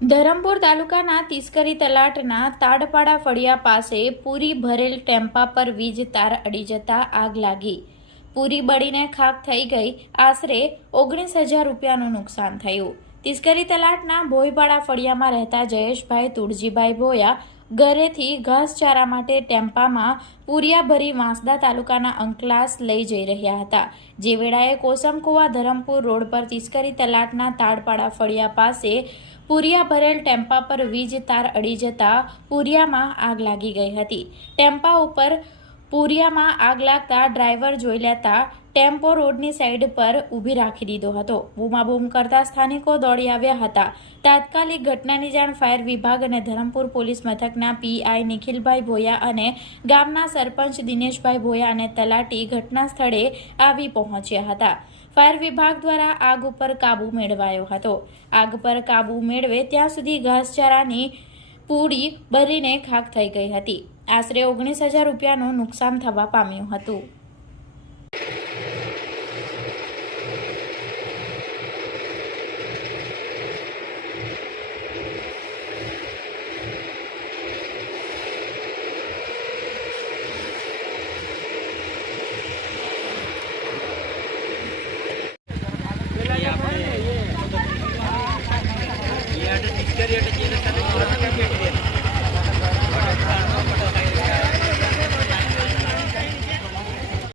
ધરમપુર તાલુકાના તિસ્કરી તલાટના તાડપાડા ફળિયા પાસે પૂરી ભરેલ ટેમ્પા પર વીજ તાર અડી જતા આગ લાગી. પૂરી બળીને ખાક થઈ ગઈ. આશરે ઓગણીસ હજાર રૂપિયાનું નુકસાન થયું. તિસ્કરી તલાટના ભોયપાડા ફળિયામાં રહેતા જયેશભાઈ તુળજીભાઈ ભોયા ઘરેથી ઘાસચારા માટે ટેમ્પામાં પૂરિયા ભરી વાંસદા તાલુકાના અંકલાસ લઈ જઈ રહ્યા હતા. જે વેળાએ કોસમકુવા ધરમપુર રોડ પર તિસ્કરી તલાટના તાડપાડા ફળિયા પાસે પૂરિયા ભરેલ ટેમ્પા પર વીજ તાર અડી જતા પૂરિયામાં આગ લાગી ગઈ હતી. ટેમ્પા ઉપર પૂરિયામાં આગ લાગતા ડ્રાઈવર જોઈ લેતા ટેમ્પો રોડની સાઈડ પર ઊભી રાખી દીધો હતો. બૂમાબૂમ કરતા સ્થાનિકો દોડી આવ્યા હતા. તાત્કાલિક ઘટનાની જાણ ફાયર વિભાગ અને ધરમપુર પોલીસ મથકના પીઆઈ નિખિલભાઈ ભોયા અને ગામના સરપંચ દિનેશભાઈ ભોયા અને તલાટી ઘટના સ્થળે આવી પહોંચ્યા હતા. ફાયર વિભાગ દ્વારા આગ ઉપર કાબુ મેળવાયો હતો. આગ પર કાબુ મેળવે ત્યાં સુધી ઘાસચારાની પૂડી બરીને ખાક થઈ ગઈ હતી. આશરે ઓગણીસ હજાર રૂપિયાનું નુકસાન થવા પામ્યું હતું Yeah, yeah, yeah.